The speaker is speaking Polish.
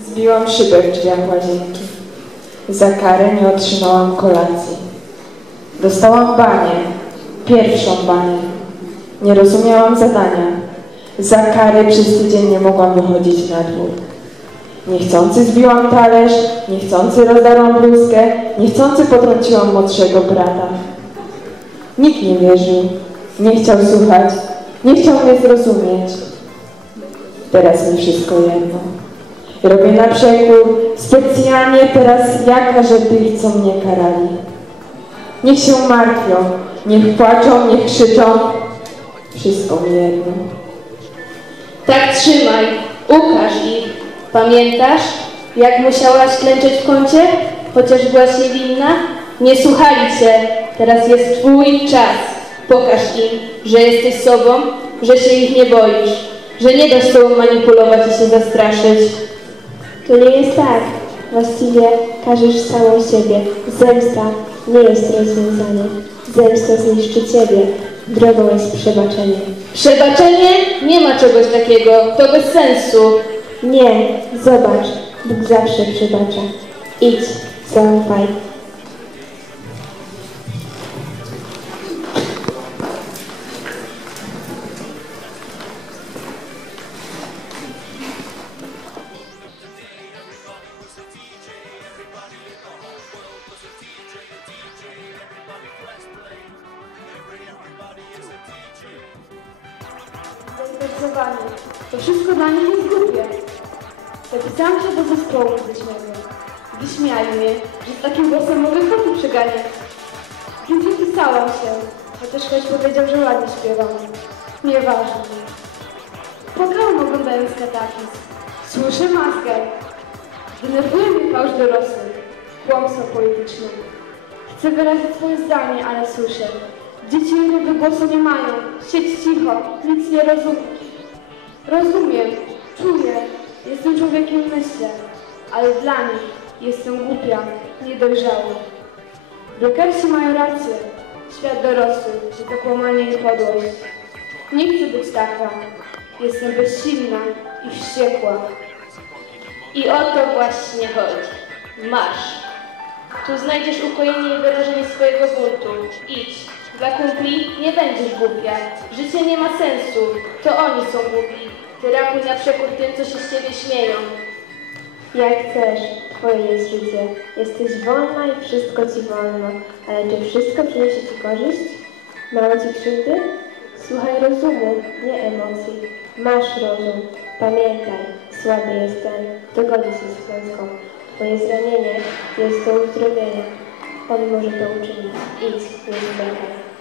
Zbiłam szybę w drzwiach łazienki. Za karę nie otrzymałam kolacji. Dostałam banię, pierwszą banię. Nie rozumiałam zadania. Za karę przez tydzień nie mogłam wychodzić na dwór. Niechcący zbiłam talerz, niechcący rozdarłam bluzkę, niechcący potrąciłam młodszego brata. Nikt nie wierzył, nie chciał słuchać, nie chciał mnie zrozumieć. Teraz mi wszystko jedno. Robię na przekór, specjalnie teraz ja każę tych, co mnie karali. Niech się martwią, niech płaczą, niech krzyczą. Wszystko mi jedno. Tak trzymaj, ukaż ich. Pamiętasz, jak musiałaś klęczeć w kącie, chociaż byłaś niewinna? Nie słuchali cię, teraz jest twój czas. Pokaż im, że jesteś sobą, że się ich nie boisz, że nie dasz sobą manipulować i się zastraszyć. To nie jest tak. Właściwie każesz samą siebie. Zemsta nie jest rozwiązaniem. Zemsta zniszczy ciebie. Drogą jest przebaczenie. Przebaczenie? Nie ma czegoś takiego, to bez sensu. Nie, zobacz. Bóg zawsze przebacza. Idź, zaufaj. To wszystko dla nich jest głupie. Zapisałam się do zespołu muzycznego. Wyśmiali mnie, że z takim głosem mogę kroki przeganiać. Więc zapisałam się, chociaż ktoś powiedział, że ładnie śpiewam. Nieważne. Płakałam oglądając katachizm. Słyszę mazgę. Denerwuje mnie fałsz dorosłych. Kłamstwo polityczne. Chcę wyrazić swoje zdanie, ale słyszę. Dzieci innego głosu nie mają. Siedź cicho, nic nie rozumiem. Rozumiem, czuję, jestem człowiekiem myślę, ale dla nich jestem głupia, niedojrzała. Blokersi mają rację. Świat dorosły, że to kłamanie i podłość. Nie chcę być taka. Jestem bezsilna i wściekła. I o to właśnie chodzi. Masz. Tu znajdziesz ukojenie i wyrażenie swojego buntu. Idź. Dla kumpli nie będziesz głupia. Życie nie ma sensu. To oni są głupi. Ty rapuj na przekór tym, co się z ciebie śmieją. Jak chcesz, twoje jest życie. Jesteś wolna i wszystko ci wolno. Ale czy wszystko przyniesie ci korzyść? Mało ci krzywdy? Słuchaj rozumu, nie emocji. Masz rozum. Pamiętaj, słaby jest ten, kto godzi się z klęską. Twoje zranienie jest do uzdrowienia. On może to uczynić. Idź, nie zwlekaj.